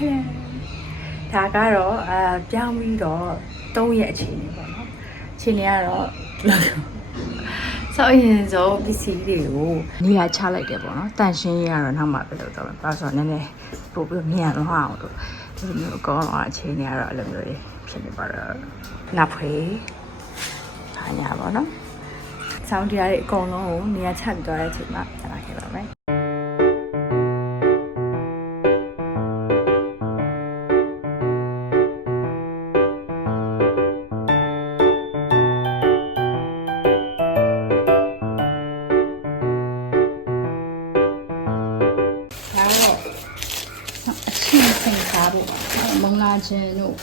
ဒါကတော့ပြောင်းပြီးတော့3ရက်အချိန်နေပေါ့နော်အချိန်နေကတော့ဆောက်ရင်ဆိုပစ္စည်းတွေကိုနေရာချလိုက်တယ်ပေါ့နော်တန်ရှင်းရတော့နောက်မှပြလို့တော့ပါဆိုတော့နည်းနည်းပို့ပြီးမြန်တော့အောင်လို့ဒီလိုမျိုးအကောင်းတော့အချိန်နေရတော့အဲ့လိုမျိုးဖြစ်နေပါတော့နဖွေဟာညာပေါ့နော်ဆောင်းတရားတွေအကုန်လုံးကိုနေရာချပြီးသွားတဲ့အချိန်မှာဆက်လာခဲ့ပါမယ်မုံလာခြင်းတို့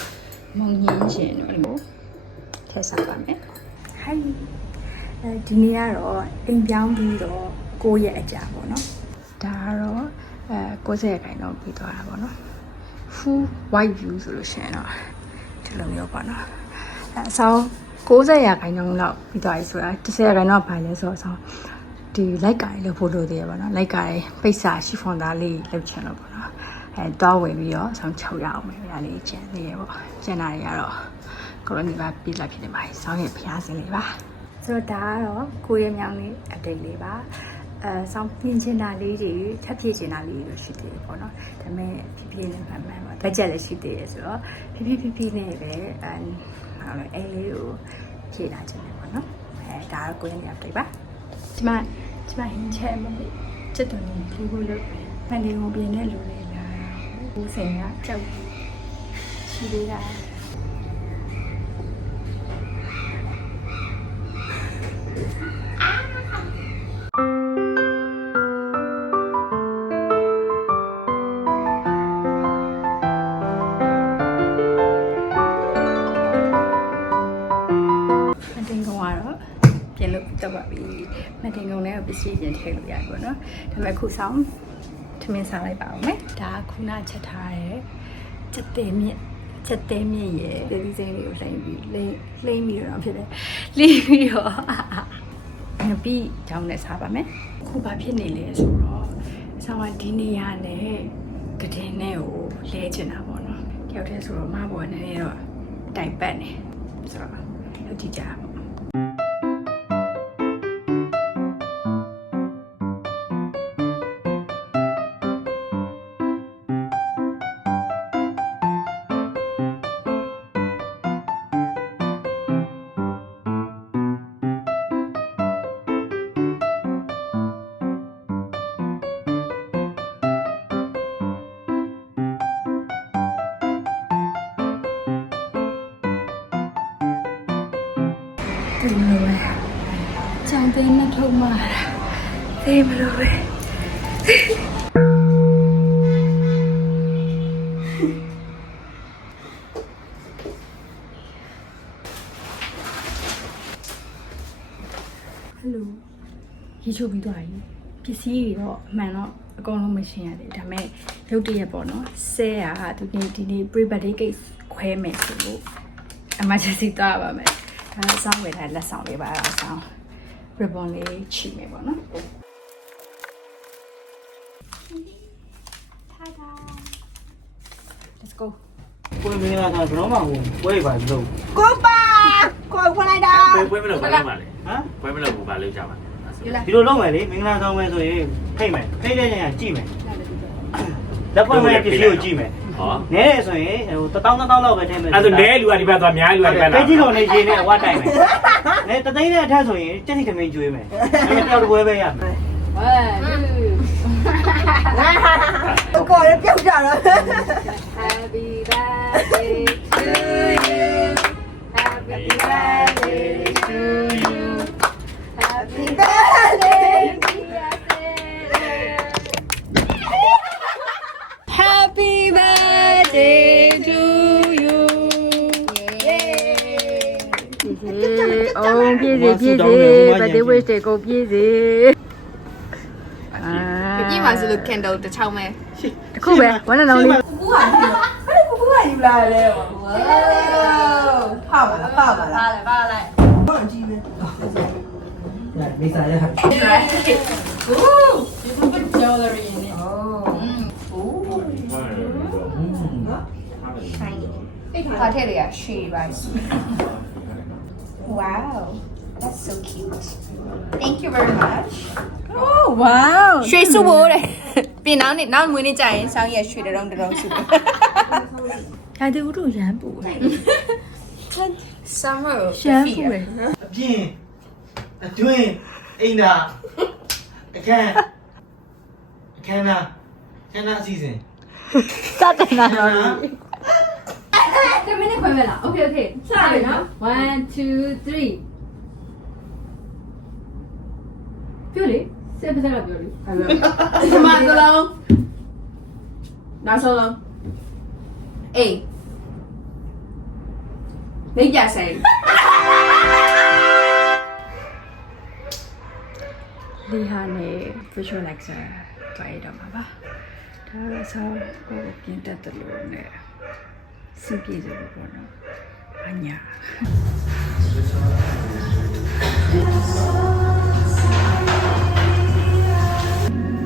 မုံညင်းခြင်းတို့အဲ့လိုထည့်စားပါမယ်ဟိုင်းဒီနေ့ကတော့အိမ်ပြောင်းပြီးတော့9ရက်အကြာပေါ့နော်ဒါကတော့90ရာခိုင်နှုန်းပြီးသွားတာပေါ့နော် full white view ဆိုလို့ရှိရင်တော့ဒီလိုမျိုးပေါ့နော်အဆောင်90ရာခိုင်နှုန်းလောက်ပြီးသွားပြီဆိုတာ10ရာခိုင်နှုန်းပိုင်းလဲဆိုတော့ဒီလိုက်ကားလေးလုပ်ဖို့လိုသေးရပါတော့လိုက်ကားလေးပိတ်စာရှီဖွန်သားလေးလုပ်ချင်လို့ပေါ့နော်တောင်းဝင်ပြီးတော့ဆောင်း6ရအောင်ပဲဗျာလေးကျန်သေးရပေါ့ကျန်တာတွေကတော့ကိုလိုနီပါပြလိုက်ဖြစ်နေပါပြီဆောင်းရဲ့ဖျားစင်းလေးပါဆိုတော့ဒါကတော့ကိုရဲ့မြောင်လေး update လေးပါဆောင်းပြင်ချင်တာလေးတွေထပ်ဖြည့်ချင်တာလေးတွေရှိသေးတယ်ပေါ့နော်ဒါပေမဲ့ဖြည်းဖြည်းနဲ့မှန်မှန်ပါဘတ်ဂျက်လည်းရှိသေးတယ်ဆိုတော့ဖြည်းဖြည်းနဲ့ပဲဟာလို့အဲ့လေးကိုဖြည့်လာချင်တယ်ပေါ့နော်ဒါကတော့ကိုရဲ့ update ပါဒီမှာဟင်းချက်မလို့ချက်တော်လေးလေးကိုလုပ်ပန်လေးကိုပြင်နေလို့လေဦးစိန်ကကြောက်ရှိသေးတာမတင်ကုန်းကတော့ပြင်လို့တက်ပါပြီမတင်ကုန်းလည်းပစ္စည်းပြင်ထည့်လို့ရတယ်ပေါ့နော်ဒါပေမဲ့ခုဆောင်ထမင်းစားလိုက်ပါဦးမယ်ဒါခုနချက်ထားတဲ့ချက်သေးမြင့်ရဲ့ဒီစိမ့်လေးကိုလှိမ့်ပြီးတော့ဖြစ်တယ်လှိမ့်ပြီးတော့ငပိကြောင်းနဲ့စားပါမယ်ခုဘာဖြစ်နေလဲဆိုတော့ဆောင်းကဒီနေရာနဲ့ကတင်နဲ့ကိုလဲချင်တာပေါ့နော်တယောက်တည်းဆိုတော့မဘောနည်းနည်းတော့တိုင်ပတ်နေဆိုတော့လုပ်ကြည့်ကြပါသိမလို့ပဲကြောင်သိမ်းနဲ့ထုတ်မှာသိမလို့ပဲဟယ်လိုရေချိုးပြီးသွားပြီပစ္စည်းတွေတော့အမှန်တော့အကုန်လုံးမရှင်းရသေးဒါပေမဲ့ရုပ်တရက်ပေါ့နော်ဆဲကဒီနေ့ pre birthday cake ခွဲမယ်ဆိုလို့ emergency သွားပါမယ်ဒါအဆောင်ဝယ်ထားလက်ဆောင်လေးပါအဆောင် ribbon လေးချီမယ်ပေါ့နော်Ta-da Let's go ကိုယ်မင်းလာတာဘယ်တော့မှဝယ်ပါလို့ ကိုပါကိုဖွင့်လိုက်တာ ပွဲမလို့ဘာလုပ်ပါလဲဟမ်ပွဲမလို့ဘာလုပ်ကြပါလဲ ဒီလိုလုပ်မယ်လေမင်္ဂလာဆောင်မယ်ဆိုရင်ဖိတ်မယ်ဖိတ်တဲ့ညကြည့်မယ်လက်ပွင့်မဲ့ပစ္စည်းကိုကြည့်မယ်ဟောနဲတယ်ဆိုရင်ဟို1000လောက်ပဲထည့်မယ်အဲ့ဒါနဲလူကဒီဘက်သွားများလူကဒီဘက်လာ ဖိတ်ကြည့်လို့နေချင်းနဲ့ဝတ်တိုင်မယ်နဲတသိန်းနဲ့အထက်ဆိုရင်တက်စီသမင်းကျွေးမယ်အဲ့ဒါတယောက်တစ်ပွဲပဲရမယ်ကိုရပြုတ်ကြတော့ Happy birthday to you Happy birthday to you Happy birthday Happy birthday to you Ông kia gì birthday wish để cô kia gì Cái mà sự candle từ trong này. Khu bé, quán là đâu đi? Cú hả? Cú hả im lại đây mà. Phao lại. Có làm chi vậy? Này, đi xài ra. Ooh, you put jewelry in it. Oh. ဟာထည့်ရရွှေပါ Wow that's so cute thank you very much Oh wow ရွှေစုဖို့တဲ့ပြင်နောက်မွေးနေ့ကျရင်ဆောင်းရက်ရွှေတုံးစု ဒါတူတို့ရမ်းပူတယ် summer ရမ်းပူတယ် အပြင်အတွင်းအိမ်သာအခန်းအစီအစဉ် စတဲ့နာတော့ 10 minutes ခွဲမဲ့လား Okay okay စပြီနော်1 2 3ပြောလေဆက်ပစက်ကပြောလေဒီမှာကလုံးနောက်ဆုံးလုံးအေးနေကြဆိုင် ဒီဟာနဲ့ visualizer တွားရတော့မှာပါဒါတော့ဆောဟိုပြင်တတ်တယ်လို့နဲ့စင်ပြေတယ်ပေါ့နော်အညာ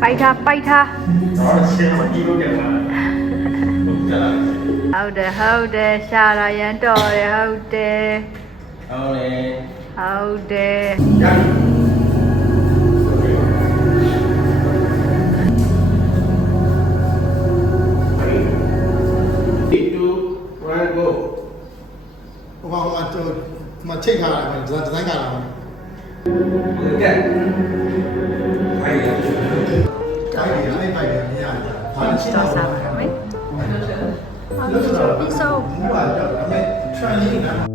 ပိုက်ထားဟုတ်တယ်ရှာရရန်တော်တယ်ဟုတ်တယ်မချိတ်ထားတာပဲဒီဇိုင်းကလာတယ်ကဲဖိုင်ရအဲ့ဖိုင်ရမရဘူးဘာချိတ်ထားတာလဲလို့ဆိုတော့ဒီစောဘာကြောက်လဲ training က